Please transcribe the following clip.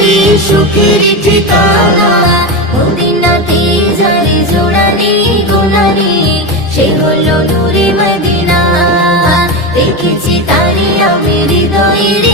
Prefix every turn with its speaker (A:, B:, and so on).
A: আমারই সুখের ঠিকানা। মদিনাতে জারি জোড়ানি গুণানি সে হলো নুরে মদিনা। দেখেছি তারি আমি হৃদয়ের